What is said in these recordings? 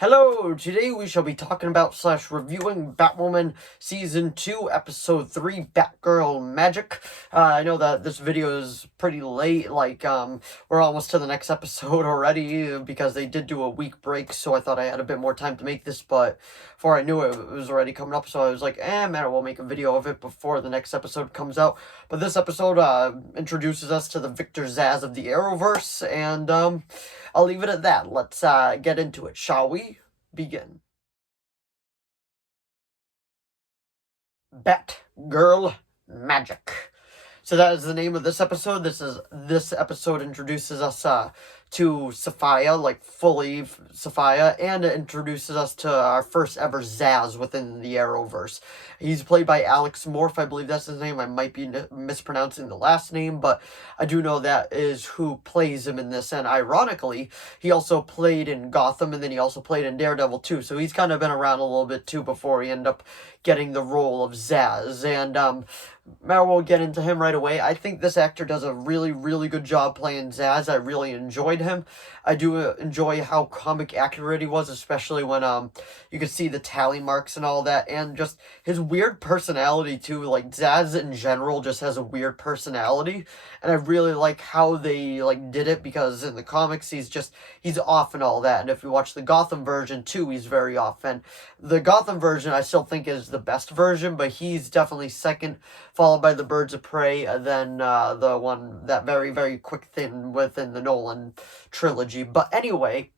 Hello, today we shall be talking about / reviewing Batwoman Season 2, Episode 3, Batgirl Magic. I know that this video is pretty late, we're almost to the next episode already, because they did do a week break, so I thought I had a bit more time to make this, but before I knew it, it was already coming up, so I was like, man, we'll make a video of it before the next episode comes out. But this episode, introduces us to the Victor Zsasz of the Arrowverse, and, I'll leave it at that. Let's, get into it, shall we? Begin. Batgirl Magic. So that is the name of this episode. This episode introduces us to Sophia, like fully Sophia, and it introduces us to our first ever Zsasz within the Arrowverse. He's played by Alex Morph, I believe that's his name. I might be mispronouncing the last name, but I do know that is who plays him in this. And ironically, he also played in Gotham, and then he also played in Daredevil too. So he's kind of been around a little bit too before he ended up getting the role of Zsasz. And now we'll get into him right away. I think this actor does a really, really good job playing Zsasz. I really enjoyed him. I do enjoy how comic accurate he was, especially when you could see the tally marks and all that, and just his weird personality too. Like, Zsasz in general just has a weird personality, and I really like how they did it, because in the comics he's off and all that, and if you watch the Gotham version too, he's very off. And the Gotham version I still think is the best version, but he's definitely second, followed by the Birds of Prey, and then the one that very, very quick thing within the Nolan trilogy. But anyway,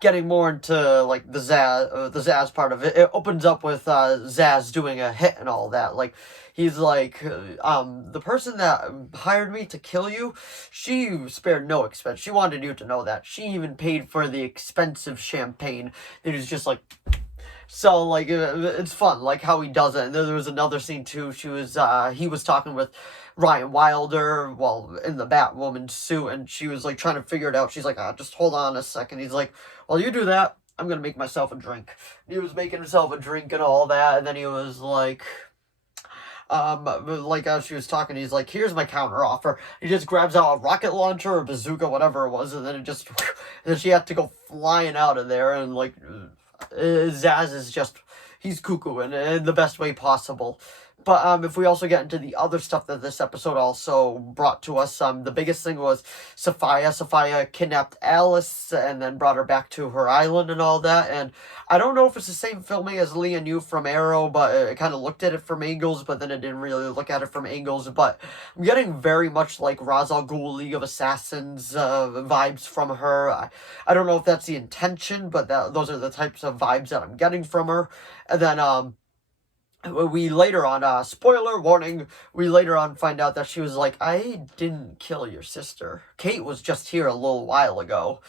getting more into the Zsasz part of it, it opens up with Zsasz doing a hit and all that. Like, he's like, the person that hired me to kill you, she spared no expense. She wanted you to know that. She even paid for the expensive champagne. It was just like, so, like, it's fun, like, how he does it. And then there was another scene, too. He was talking with Ryan Wilder, well, in the Batwoman suit, and she was, like, trying to figure it out. She's like, just hold on a second. He's like, well, you do that, I'm gonna make myself a drink. He was making himself a drink and all that, and then he was like, as she was talking, he's like, here's my counter offer. He just grabs out a rocket launcher or bazooka, whatever it was, and then and then she had to go flying out of there, and, like, Zsasz is just, he's cuckoo in the best way possible. But if we also get into the other stuff that this episode also brought to us, the biggest thing was Sophia. Sophia kidnapped Alice and then brought her back to her island and all that. And I don't know if it's the same filming as Leah New from Arrow, but it kind of looked at it from angles, but then it didn't really look at it from angles. But I'm getting very much like Ra's al Ghul, League of Assassins vibes from her. I don't know if that's the intention, but those are the types of vibes that I'm getting from her. And then we later on, spoiler warning, we later on find out that she was like, I didn't kill your sister. Kate was just here a little while ago.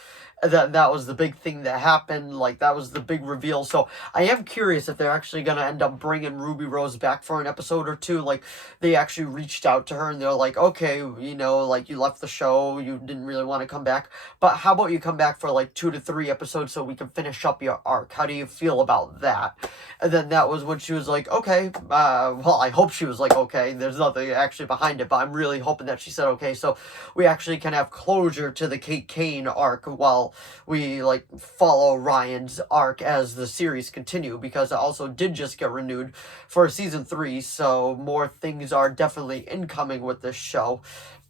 And that was the big thing that happened, like, that was the big reveal. So I am curious if they're actually going to end up bringing Ruby Rose back for an episode or two. Like, they actually reached out to her and they're like, okay, you know, like, you left the show, you didn't really want to come back, but how about you come back for like 2 to 3 episodes so we can finish up your arc? How do you feel about that? And then that was when she was like, okay, well, I hope she was like, okay, there's nothing actually behind it, but I'm really hoping that she said okay, so we actually can have closure to the Kate Kane arc while we, like, follow Ryan's arc as the series continue, because it also did just get renewed for season 3, so more things are definitely incoming with this show.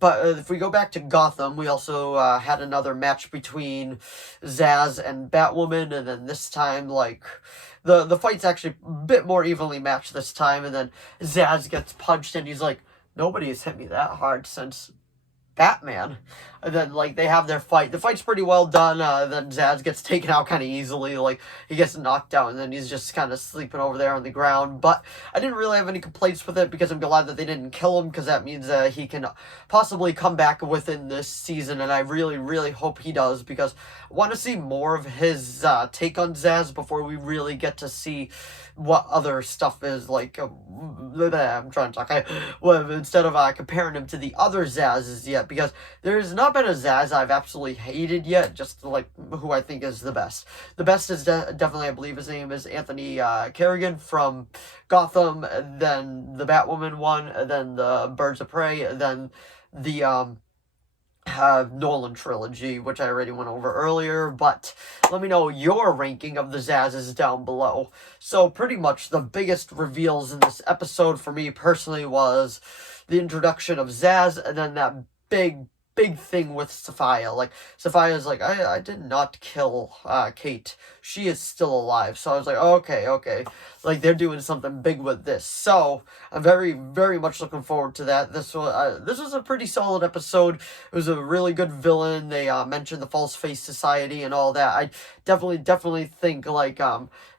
But if we go back to Gotham, we also had another match between Zsasz and Batwoman, and then this time, like, the fight's actually a bit more evenly matched this time, and then Zsasz gets punched, and he's like, nobody has hit me that hard since Batman. And then, like, they have their fight. The fight's pretty well done. Then Zsasz gets taken out kind of easily. Like, he gets knocked out, and then he's just kind of sleeping over there on the ground. But I didn't really have any complaints with it, because I'm glad that they didn't kill him, because that means he can possibly come back within this season, and I really, really hope he does, because I want to see more of his take on Zsasz before we really get to see what other stuff is, like, I'm trying to talk, well, instead of comparing him to the other Zsaszes yet, because there's not been a Zsasz I've absolutely hated yet, just, like, who I think is the best. The best is definitely, I believe his name is Anthony Kerrigan from Gotham, then the Batwoman one, then the Birds of Prey, then the Nolan trilogy, which I already went over earlier, but let me know your ranking of the Zazzes down below. So pretty much the biggest reveals in this episode for me personally was the introduction of Zaz, and then that big thing with Sophia. Like, Sophia's like, I did not kill Kate. She is still alive. So I was like, okay. Like, they're doing something big with this. So I'm very much looking forward to that. This was a pretty solid episode. It was a really good villain. They mentioned the False Face Society and all that. I definitely think, like,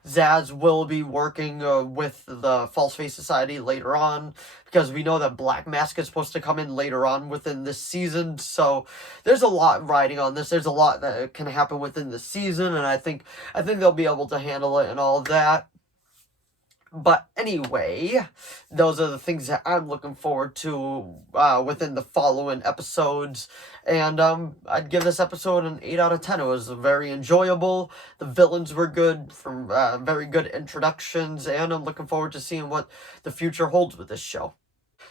Zaz will be working with the False Face Society later on, because we know that Black Mask is supposed to come in later on within this season. So there's a lot riding on this. There's a lot that can happen within the season, and I think they'll be able to handle it and all that. But anyway, those are the things that I'm looking forward to within the following episodes. And I'd give this episode an 8 out of 10. It was very enjoyable. The villains were good, from very good introductions, and I'm looking forward to seeing what the future holds with this show.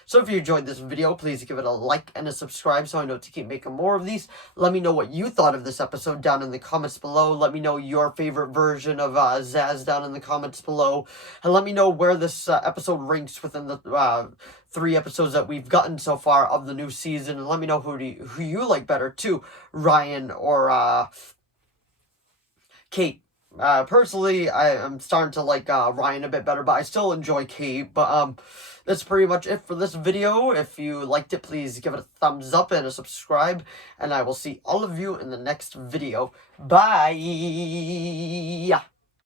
So if you enjoyed this video, please give it a like and a subscribe so I know to keep making more of these. Let me know what you thought of this episode down in the comments below. Let me know your favorite version of Zaz down in the comments below. And let me know where this episode ranks within the 3 episodes that we've gotten so far of the new season. And let me know who you like better too, Ryan or Kate. Personally, I'm starting to like Ryan a bit better, but I still enjoy Kate. But that's pretty much it for this video. If you liked it, please give it a thumbs up and a subscribe, and I will see all of you in the next video. Bye!